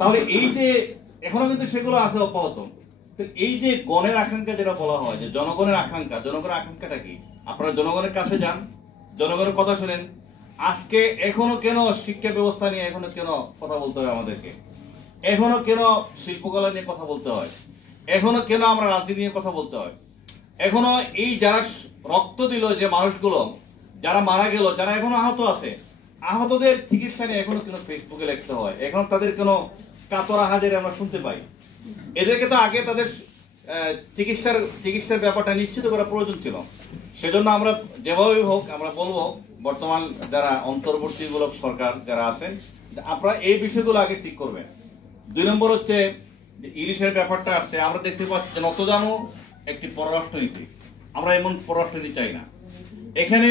তাহলে এই যে এখনো কিন্তু সেগুলো আছে অব্যাহত। এই যে গণের আকাঙ্ক্ষা যেটা বলা হয়, যে জনগণের আকাঙ্ক্ষা, জনগণের আকাঙ্ক্ষাটা কি? আপনারা জনগণের কাছে যান, জনগণের কথা শুনেন। আজকে এখনো কেন শিক্ষা ব্যবস্থা নিয়ে এখনো কেন কথা বলতে হয় আমাদেরকে? এখনো কেন শিল্পকলা নিয়ে কথা বলতে হয়? এখনো কেন আমরা রাজনীতি নিয়ে কথা বলতে হয়? এখনো এই যারা রক্ত দিল, যে মানুষগুলো যারা মারা গেল, যারা এখনো আহত আছে, আহতদের চিকিৎসা নিয়ে এখনো কেন ফেসবুকে লিখতে হয়? এখন তাদের কোনো কাতরা হাজারে আমরা শুনতে পাই। এদেরকে তো আগে তাদের চিকিৎসার ব্যাপারটা নিশ্চিত করা প্রয়োজন ছিল। সেজন্য আমরা যেভাবেই হোক আমরা বলবো, বর্তমান যারা অন্তর্বর্তীমূলক সরকার যারা আছেন, আপনারা এই বিষয়গুলো আগে ঠিক করবেন। 2 নম্বর হচ্ছে যে ইলিশের ব্যাপারটা আসছে, আমরা দেখতে পাচ্ছি যে নতজানু একটি পররাষ্ট্রনীতি। আমরা এমন পররাষ্ট্রনীতি চাই না। এখানে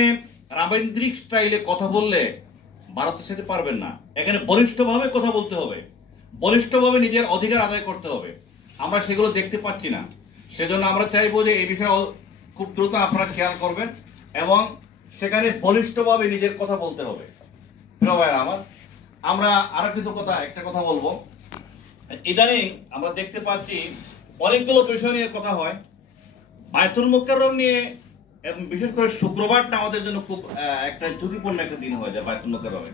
রাবেন্দ্রিক স্টাইলে কথা বললে ভারতের সাথে পারবেন না। এখানে বলিষ্ঠভাবে কথা বলতে হবে, বলিষ্ঠভাবে নিজের অধিকার আদায় করতে হবে। আমরা সেগুলো দেখতে পাচ্ছি না। সেজন্য আমরা চাইবো যে এই বিষয়ে খুব দ্রুত আপনারা খেয়াল করবেন এবং সেখানে বলিষ্ঠভাবে নিজের কথা বলতে হবে। আমার আমরা আরো কিছু একটা কথা বলবো। ইদানিং আমরা দেখতে পাচ্ছি অনেকগুলো বিষয় নিয়ে কথা হয়, বায়তুল মুকাররম নিয়ে, এবং বিশেষ করে শুক্রবারটা আমাদের জন্য খুব একটা ঝুঁকিপূর্ণ একটা দিন হয়ে যায় বায়তুল মুকাররমে।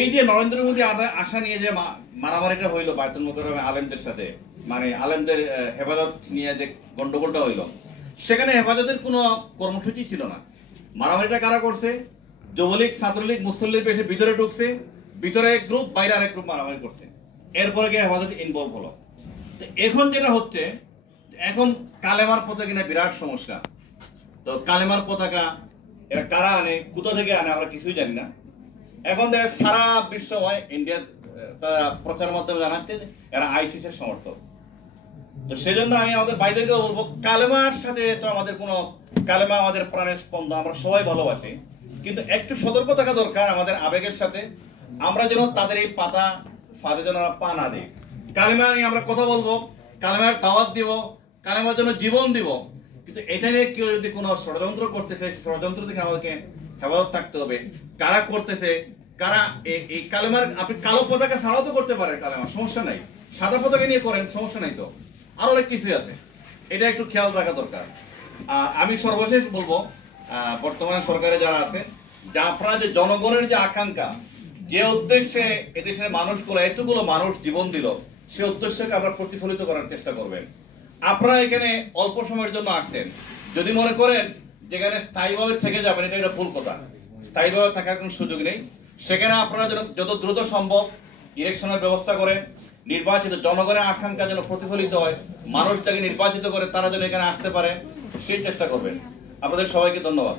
এই যে নরেন্দ্র মোদী আশা নিয়ে যে মারামারিটা হইলো বায়তুল মুকাররমে আলেমদের সাথে, মানে আলেমদের হেফাজত নিয়ে যে গন্ডগোলটা হইলো, সেখানে হেফাজতের কোনো কর্মসূচি ছিল না। মারামারিটা কারা করছে? যুবলীগ, ছাত্রলীগ, মুসল্লির বেশি ভিতরে ঢুকছে, ভিতরে এক গ্রুপ, বাইরে আরেক গ্রুপ মারামারি করছে। এরপরে গিয়ে হেফাজত ইনভলভ হলো। তো এখন যেটা হচ্ছে, এখন কালেমার পতাকা বিরাট সমস্যা। তো কালেমার পতাকা এরা কারা আনে, কোথা থেকে আনে আমরা কিছুই জানি না। এখন দেখ সারা বিশ্বময় ইন্ডিয়ার তারা প্রচার মাধ্যমে জানাচ্ছে যে এরা আইসিসের সমর্থক। তো সেজন্য আমি আমাদের ভাইদেরকে বলবো, কালেমার সাথে তো আমাদের কোনো, কালেমা আমাদের প্রাণের স্পন্দন, আমরা সবাই ভালোবাসি, কিন্তু একটু সতর্ক থাকা দরকার আমাদের আবেগের সাথে। আমরা যেন তাদের এই পাতা ফাঁদে যেন পা না দিই। কালেমা নিয়ে আমরা কথা বলবো, কালেমার দাওয়াত দিব, কালেমার জন্য জীবন দিব, কিন্তু এটা নিয়ে কেউ যদি কোনো ষড়যন্ত্র করতেছে, ষড়যন্ত্র থেকে আমাদেরকে হেফাজত থাকতে হবে। কারা করতেছে, কারা এই কালেমার, আপনি কালো পতাকা ছাড়াও তো করতে পারেন কালেমা, সমস্যা নাই। সাদা পতাকা নিয়ে করেন, সমস্যা নাই। তো আরো অনেক কিছুই আছে, এটা একটু খেয়াল রাখা দরকার। আমি সর্বশেষ বলবো, বর্তমান সরকারে যারা আছে, যে আপনারা যে জনগণের যে আকাঙ্ক্ষা, যে উদ্দেশ্যে এদেশের মানুষগুলো, এতগুলো মানুষ জীবন দিল, সে উদ্দেশ্যকে আপনারা প্রতিফলিত করার চেষ্টা করবেন। আপনারা এখানে অল্প সময়ের জন্য আসছেন, যদি মনে করেন যেখানে স্থায়ীভাবে থেকে যাবেন, এটা ভুল কথা। স্থায়ীভাবে থাকার কোনো সুযোগ নেই। সেখানে আপনারা যেন যত দ্রুত সম্ভব ইলেকশনের ব্যবস্থা করেন, নির্বাচিত জনগণের আকাঙ্ক্ষা যেন প্রতিফলিত হয়, মানুষ যাকে নির্বাচিত করে তারা যেন এখানে আসতে পারে, সেই চেষ্টা করবেন। আপনাদের সবাইকে ধন্যবাদ।